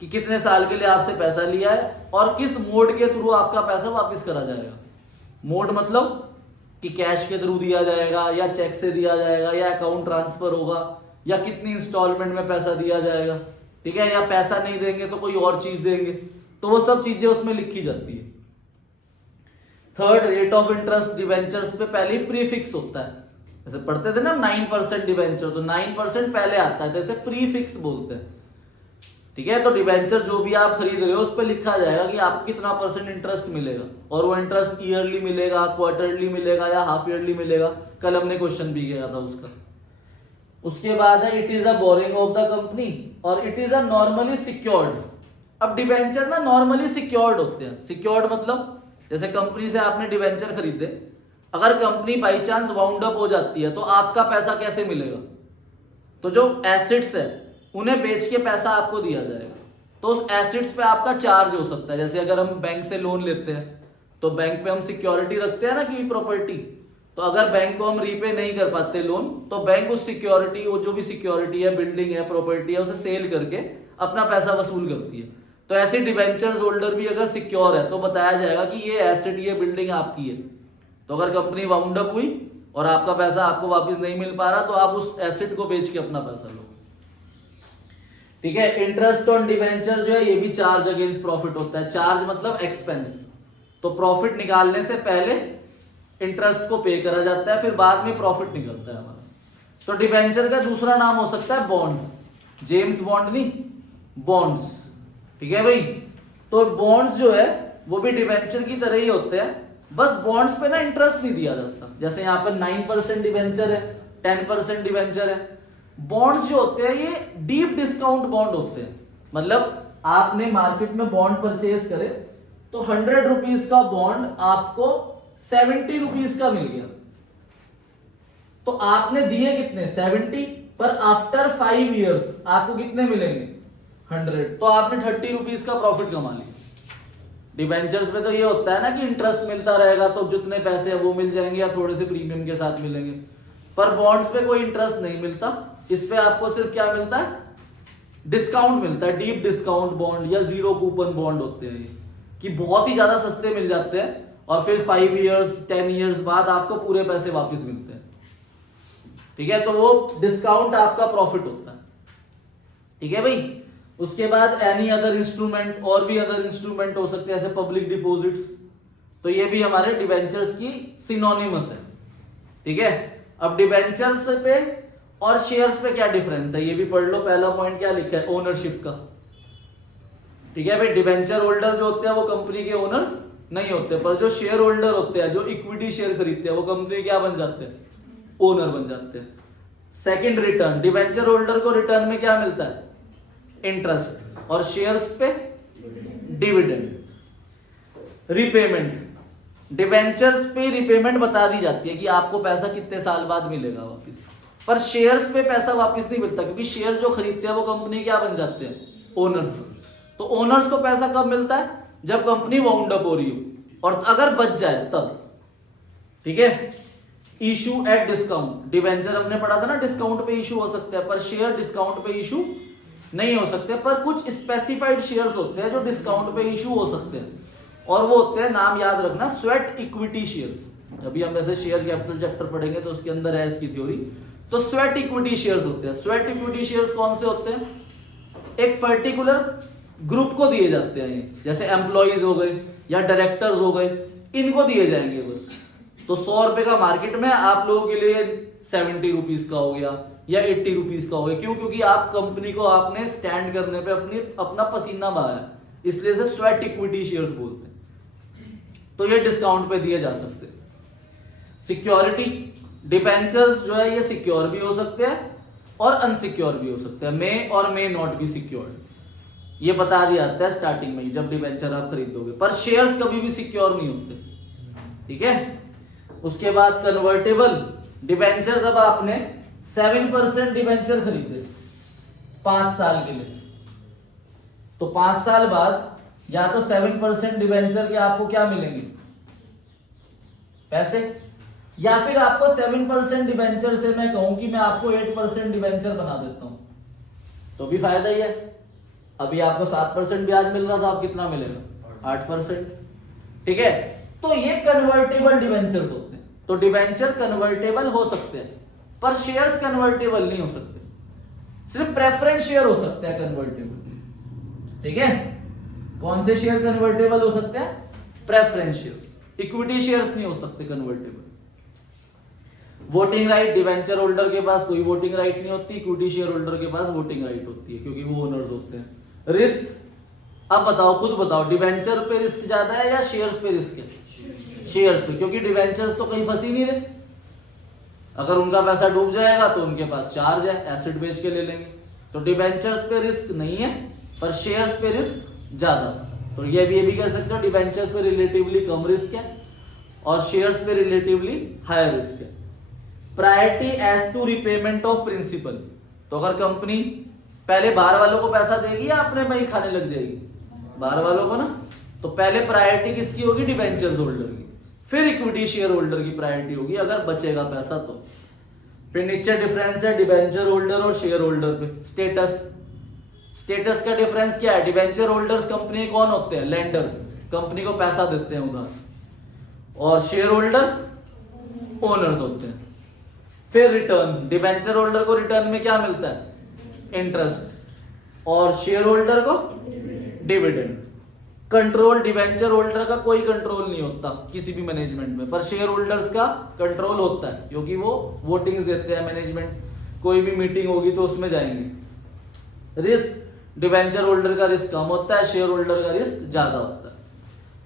कि कितने साल के लिए आपसे पैसा लिया है और किस मोड के थ्रू आपका पैसा वापस करा जाएगा। मोड मतलब कि कैश के थ्रू दिया जाएगा या चेक से दिया जाएगा या अकाउंट ट्रांसफर होगा या कितनी इंस्टॉलमेंट में पैसा दिया जाएगा, ठीक है, या पैसा नहीं देंगे तो कोई और चीज देंगे, तो वो सब चीजें उसमें लिखी जाती है। Third, rate of interest debentures पे पहले ही प्रीफिक्स होता है, जैसे पढ़ते थे ना 9% डिवेंचर, तो 9% पहले आता है, जैसे प्रीफिक्स बोलते हैं, ठीक है। तो डिवेंचर जो भी आप खरीद रहे हो उस पर लिखा जाएगा कि आपको कितना % इंटरेस्ट मिलेगा, और वो इंटरेस्ट ईयरली मिलेगा, क्वार्टरली मिलेगा या हाफ ईयरली मिलेगा। कल हमने क्वेश्चन भी किया था उसका। उसके बाद है it is a borrowing of the company और it is a normally secured. अब डिवेंचर ना नॉर्मली सिक्योर्ड होते हैं। सिक्योर्ड मतलब जैसे कंपनी से आपने डिवेंचर खरीदे, अगर accompany by chance wound up हो जाती है तो आपका पैसा कैसे मिलेगा? तो जो एसेट्स है उन्हें बेच के पैसा आपको दिया जाएगा, तो उस एसेट्स पे आपका चार्ज हो सकता है। जैसे अगर हम बैंक से लोन लेते हैं तो बैंक पे हम सिक्योरिटी रखते हैं ना कि प्रॉपर्टी, तो अगर बैंक को हम रीपे नहीं कर पाते लोन, तो बैंक उस सिक्योरिटी, वो जो भी सिक्योरिटी है, बिल्डिंग है, प्रॉपर्टी है, उसे सेल करके अपना पैसा वसूल करती है। तो ऐसे डिवेंचर्स होल्डर भी अगर सिक्योर है तो बताया जाएगा कि ये एसेट, ये बिल्डिंग आपकी है। तो अगर कंपनी वाउंड अप हुई और आपका पैसा आपको वापस नहीं मिल पा रहा तो आप उस एसेट को बेच के अपना पैसा लो, ठीक है। इंटरेस्ट ऑन डिवेंचर जो है ये भी चार्ज अगेंस्ट प्रॉफिट होता है। चार्ज मतलब एक्सपेंस, तो प्रॉफिट निकालने से पहले इंटरेस्ट को पे करा जाता है, फिर बाद में प्रॉफिट निकलता है हमारा। तो डिवेंचर का दूसरा नाम हो सकता है बॉन्ड, जेम्स बॉन्ड नहीं, बॉन्ड्स, ठीक है भाई। तो बॉन्ड्स जो है वो भी डिवेंचर की तरह ही होते हैं, बस बॉन्ड्स पे ना इंटरेस्ट नहीं दिया जाता। जैसे यहाँ पे 9% डिवेंचर है, 10% डिवेंचर है। बॉन्ड्स जो होते हैं ये डीप डिस्काउंट बॉन्ड होते हैं, मतलब आपने मार्केट में बॉन्ड परचेज करे तो 100 रुपीज का बॉन्ड आपको 70 रुपीज का मिल गया, तो आपने दिए कितने 70, पर आफ्टर 5 इयर्स आपको कितने मिलेंगे 100, तो आपने 30 रुपीज का प्रॉफिट कमा लिया। डिवेंचर्स में तो ये होता है ना कि इंटरेस्ट मिलता रहेगा, तो जितने पैसे हैं वो मिल जाएंगे या थोड़े से प्रीमियम के साथ मिलेंगे, पर बॉन्ड्स पे कोई इंटरेस्ट नहीं मिलता। इस पे आपको सिर्फ क्या मिलता है, डिस्काउंट मिलता है, डीप डिस्काउंट बॉन्ड या जीरो कूपन बॉन्ड होते हैं ये, कि बहुत ही ज्यादा सस्ते मिल जाते हैं और फिर 5 इयर्स 10 इयर्स बाद आपको पूरे पैसे वापस मिलते हैं, ठीक है। तो वो डिस्काउंट आपका प्रॉफिट होता है, ठीक है भाई। उसके बाद एनी अदर इंस्ट्रूमेंट, और भी अदर इंस्ट्रूमेंट हो सकते हैं, जैसे पब्लिक डिपॉजिट्स, तो ये भी हमारे डिबेंचर्स की सिनोनिमस है। ठीक है, अब डिबेंचर्स पे और शेयर्स पे क्या डिफरेंस है ये भी पढ़ लो। पहला पॉइंट क्या लिखा है, ओनरशिप का। ठीक है भाई, डिबेंचर होल्डर जो होते हैं वो कंपनी के ओनर्स नहीं होते, पर जो शेयर होल्डर होते हैं, जो इक्विटी शेयर खरीदते हैं, वो कंपनी क्या बन जाते हैं, ओनर बन जाते हैं। Second, return. डिबेंचर होल्डर को रिटर्न में क्या मिलता है, इंटरेस्ट, और शेयर्स पे डिविडेंड। रिपेमेंट, डिबेंचर्स पे रिपेमेंट बता दी जाती है कि आपको पैसा कितने साल बाद मिलेगा वापस, पर शेयर्स पे पैसा वापस नहीं मिलता, क्योंकि शेयर जो खरीदते हैं वो कंपनी क्या बन जाते हैं, ओनर्स। तो ओनर्स को पैसा कब मिलता है, जब कंपनी वाउंड अप हो रही हो, और अगर बच जाए तब। ठीक है, इशू एट डिस्काउंट। डिबेंचर हमने पढ़ा था ना, डिस्काउंट पे इशू हो सकता है, पर शेयर डिस्काउंट पे इशू नहीं हो सकते, पर कुछ स्पेसिफाइड शेयर्स होते हैं जो डिस्काउंट पे इशू हो सकते हैं, और वो होते हैं, नाम याद रखना, स्वेट इक्विटी शेयर्स। अभी हम ऐसे शेयर कैपिटल चैप्टर पढ़ेंगे तो उसके अंदर है इसकी थ्योरी। तो स्वेट इक्विटी शेयर्स होते हैं। स्वेट इक्विटी शेयर्स कौन से होते हैं, एक पर्टिकुलर ग्रुप को दिए जाते हैं, जैसे एम्प्लॉइज हो गए या डायरेक्टर्स हो गए, इनको दिए जाएंगे बस। तो 100 रुपए का मार्केट में आप लोगों के लिए 70 रुपीज का हो गया या 80 रुपीज का हो गया। क्यों, क्योंकि आप कंपनी को आपने स्टैंड करने पे अपना पसीना बहाया, इसलिए से स्वेट इक्विटी शेयर्स बोलते हैं। तो ये डिस्काउंट पे दिए जा सकते हैं। सिक्योरिटी, डिबेंचर्स जो है ये सिक्योर भी हो सकते हैं और अनसिक्योर भी हो सकते हैं, मे और मे नॉट बी सिक्योर्ड। ये बता दिया जाता है स्टार्टिंग में जब डिबेंचर आप खरीदोगे, पर शेयर्स कभी भी सिक्योर नहीं होते। ठीक है, उसके बाद कन्वर्टेबल डिबेंचर्स। अब आपने 7% डिबेंचर खरीदे 5 साल के लिए, तो 5 साल बाद या तो 7% डिबेंचर के आपको क्या मिलेंगे, पैसे, या फिर आपको 7% डिबेंचर से मैं कहूं कि मैं आपको 8% डिबेंचर बना देता हूं, तो भी फायदा ही है। अभी आपको 7% ब्याज मिल रहा था, अब कितना मिलेगा, 8%। ठीक है, तो ये कन्वर्टेबल डिबेंचर्स होते हैं। तो डिबेंचर कन्वर्टेबल हो सकते हैं, पर शेयर्स कन्वर्टेबल नहीं हो सकते, सिर्फ प्रेफरेंस शेयर हो सकते हैं कन्वर्टेबल। ठीक है, कौन से शेयर कन्वर्टेबल हो सकते हैं, प्रेफरेंस शेयर्स। इक्विटी शेयर्स नहीं हो सकते convertible. Voting right, debenture holder के पास कोई वोटिंग राइट नहीं होती, इक्विटी शेयर होल्डर के पास वोटिंग राइट होती है, क्योंकि वो ओनर्स होते हैं। रिस्क, अब बताओ, खुद बताओ, डिबेंचर पे रिस्क ज्यादा है या शेयर्स पे रिस्क है, शेयर्स पे, क्योंकि डिबेंचर्स तो कहीं फंसी नहीं रहे। अगर उनका पैसा डूब जाएगा तो उनके पास चार्ज है, एसिड बेच के ले लेंगे। तो डिबेंचर्स पे रिस्क नहीं है, पर शेयर्स पे रिस्क ज्यादा। तो ये भी कह सकते हो डिबेंचर्स पे रिलेटिवली कम रिस्क है और शेयर्स पे रिलेटिवली हायर रिस्क है। Priority as to repayment of principal, तो अगर कंपनी पहले बाहर वालों को पैसा देगी या अपने में ही खाने लग जाएगी, बाहर वालों को ना, तो पहले प्रायोरिटी किसकी होगी, डिबेंचर्स होल्डर की, फिर इक्विटी शेयर होल्डर की प्रायोरिटी होगी अगर बचेगा पैसा तो। फिर नीचे डिफरेंस है डिबेंचर होल्डर और शेयर होल्डर पे। स्टेटस का डिफरेंस क्या है, डिबेंचर होल्डर्स कंपनी कौन होते हैं, लेंडर्स, कंपनी को पैसा देते हैं उधार, और शेयर होल्डर्स ओनर्स होते हैं। फिर रिटर्न, डिबेंचर होल्डर को रिटर्न में क्या मिलता है, इंटरेस्ट, और शेयर होल्डर को डिविडेंड। कंट्रोल, डिबेंचर होल्डर का कोई कंट्रोल नहीं होता किसी भी मैनेजमेंट में, पर शेयर होल्डर्स का कंट्रोल होता है, क्योंकि वो वोटिंग्स देते हैं मैनेजमेंट, कोई भी मीटिंग होगी तो उसमें जाएंगे। रिस्क, डिबेंचर होल्डर का रिस्क कम होता है, शेयर होल्डर का रिस्क ज्यादा होता है।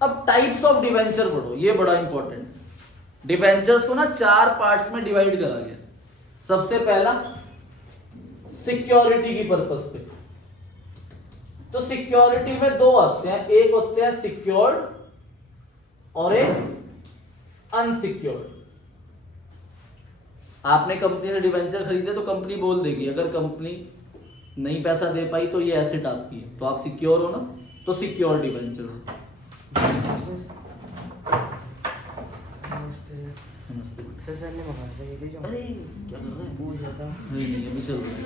अब टाइप्स ऑफ डिबेंचर पढ़ो, ये बड़ा इंपॉर्टेंट। डिबेंचर्स को ना 4 पार्ट्स में डिवाइड करा गया। सबसे पहला सिक्योरिटी की पर्पस पे, तो सिक्योरिटी में 2 आते हैं, एक होते हैं सिक्योर्ड और एक अनसिक्योर्ड। आपने कंपनी से डिबेंचर खरीदे तो कंपनी बोल देगी, अगर कंपनी नहीं पैसा दे पाई तो ये एसेट आपकी है, तो आप सिक्योर हो ना, तो सिक्योर डिबेंचर हो। सर ने मंगाया था, ये ले जाओ। अरे क्या कर रहे हैं, पूछ रहा था। नहीं अभी चल रहा है।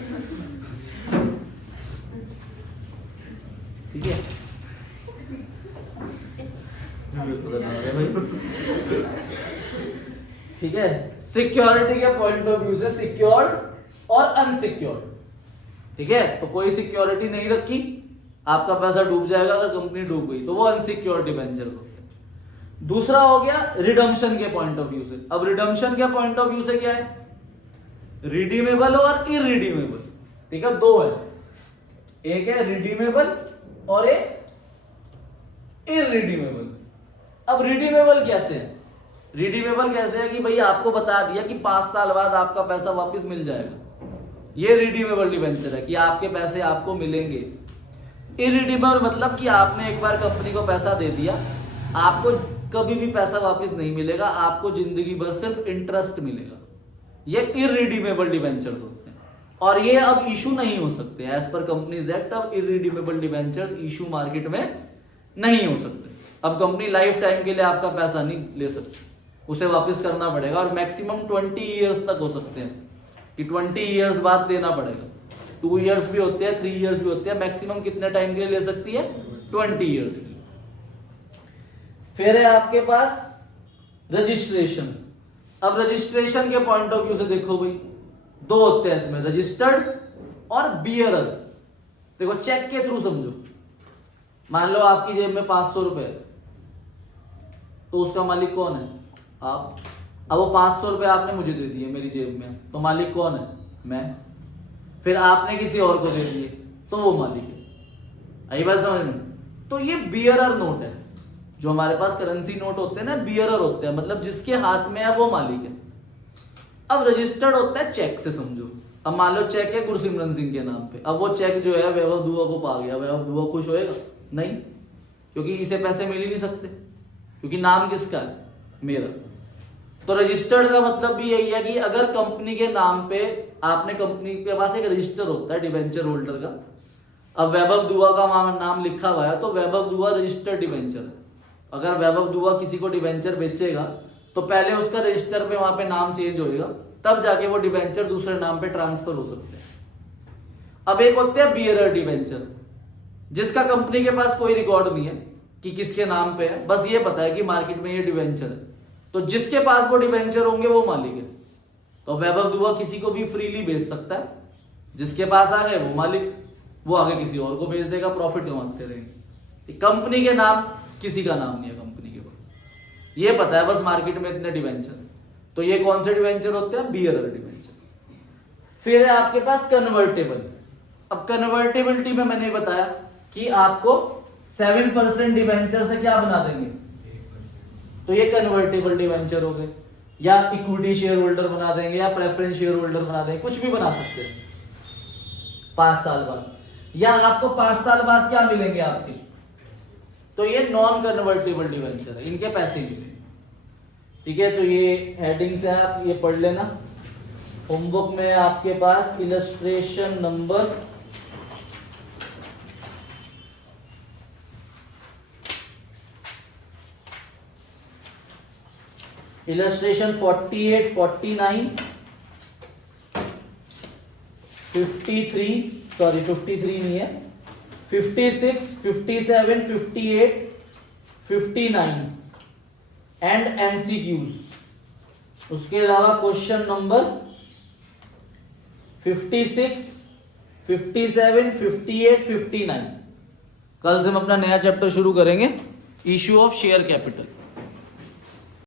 ठीक है, ठीक है। सिक्योरिटी के पॉइंट ऑफ व्यू से सिक्योर्ड और अनसिक्योर्ड, ठीक है, तो कोई सिक्योरिटी नहीं रखी, आपका पैसा डूब जाएगा अगर कंपनी डूब गई, तो वो अनसिक्योर्ड डिबेंचर होते हैं। दूसरा हो गया रिडम्पशन के पॉइंट ऑफ व्यू से। अब रिडम्पशन के पॉइंट ऑफ व्यू से क्या है, रिडीमेबल और इरिडीमेबल, ठीक है, दो है, एक है रिडीमेबल और एक इरिडीमेबल। अब रिडीमेबल कैसे है, रिडीमेबल कैसे है कि भाई आपको बता दिया कि 5 साल बाद आपका पैसा वापस मिल जाएगा, ये रिडीमेबल डिबेंचर है कि आपके पैसे आपको मिलेंगे। इरिडीमेबल मतलब कि आपने एक बार कंपनी को पैसा दे दिया, आपको कभी भी पैसा वापस नहीं मिलेगा, आपको जिंदगी भर सिर्फ इंटरेस्ट मिलेगा। ये इरिडीमेबल डिबेंचर्स होते हैं और ये अब इशू नहीं हो सकते एज पर कंपनीज एक्ट। अब इरिडीमेबल डिबेंचर्स इशू मार्केट में नहीं हो सकते। अब कंपनी लाइफ टाइम के लिए आपका पैसा नहीं ले सकती, उसे वापस करना पड़ेगा और मैक्सिमम 20 ईयर्स तक हो सकते हैं कि 20 ईयर्स बाद देना पड़ेगा। 2 ईयर्स भी होते हैं, 3 ईयर्स भी होते हैं, मैक्सिमम कितने टाइम के लिए ले सकती है, 20 ईयर्स की। फिर है आपके पास रजिस्ट्रेशन। अब रजिस्ट्रेशन के पॉइंट ऑफ व्यू से देखो भाई, दो होते हैं इसमें, रजिस्टर्ड और बियरर। देखो चेक के थ्रू समझो, मान लो आपकी जेब में 500 रुपए है, तो उसका मालिक कौन है, आप। अब वो 500 रुपए आपने मुझे दे दिए मेरी जेब में, तो मालिक कौन है, मैं। फिर आपने किसी और को दे दिए तो वो मालिक है। आई बात समझ में। तो ये बियरर नोट है, जो हमारे पास करेंसी नोट होते हैं ना, बियरर होते हैं, मतलब जिसके हाथ में है वो मालिक है। अब रजिस्टर्ड होता है चेक से समझो। अब मान लो चेक है गुरसिमरन सिंह के नाम पे, अब वो चेक जो है वैभव दुआ को पा गया, वैभव दुआ खुश होएगा नहीं, क्योंकि इसे पैसे मिल ही नहीं सकते, क्योंकि नाम किसका है, मेरा। तो रजिस्टर्ड का मतलब भी यही है कि अगर कंपनी के नाम पे, आपने कंपनी के पास एक रजिस्टर होता है डिबेंचर होल्डर का, अब वैभव दुआ का नाम लिखा हुआ है तो वैभव दुआ रजिस्टर्ड डिबेंचर है। अगर वैभव दुआ किसी को डिबेंचर बेचेगा तो पहले उसका रजिस्टर पे वहां पे नाम चेंज होएगा, तब जाके वो डिबेंचर दूसरे नाम पे ट्रांसफर हो सकते हैं। अब एक होते हैं बियरर डिबेंचर, जिसका कंपनी के पास कोई रिकॉर्ड नहीं है कि किसके नाम पे है, बस ये पता है कि मार्केट में ये डिबेंचर है, तो जिसके पास वो डिबेंचर होंगे वो मालिक है। तो वैभव दुआ किसी को भी फ्रीली बेच सकता है, जिसके पास आ गए वो मालिक, वो आगे किसी और को बेच देगा, प्रॉफिट कमाते रहेंगे। कंपनी के नाम, किसी का नाम नहीं है कंपनी के पास, ये पता है बस मार्केट में इतने डिबेंचर है। तो ये कौन से डिबेंचर होते हैं, बियरर डिबेंचर। फिर है आपके पास कन्वर्टेबल। अब कन्वर्टेबिलिटी में मैंने बताया कि आपको 7% डिबेंचर से क्या बना देंगे, तो ये कन्वर्टेबल डिबेंचर हो गए, या इक्विटी शेयर होल्डर बना देंगे, या प्रेफरेंस शेयर होल्डर बना देंगे, कुछ भी बना सकते हैं 5 साल बाद। या आपको 5 साल बाद क्या मिलेंगे आपके, तो ये नॉन कन्वर्टेबल डिबेंचर है, इनके पैसे मिलेंगे। ठीक है, तो ये हेडिंग से आप ये पढ़ लेना। होमवर्क में आपके पास इलस्ट्रेशन नंबर 48, 49, 53, सॉरी 53 नहीं है, 56, 57, 58, 59 एंड MCQs। उसके अलावा क्वेश्चन नंबर 56, 57, 58, 59। कल से हम अपना नया चैप्टर शुरू करेंगे, इश्यू ऑफ शेयर कैपिटल।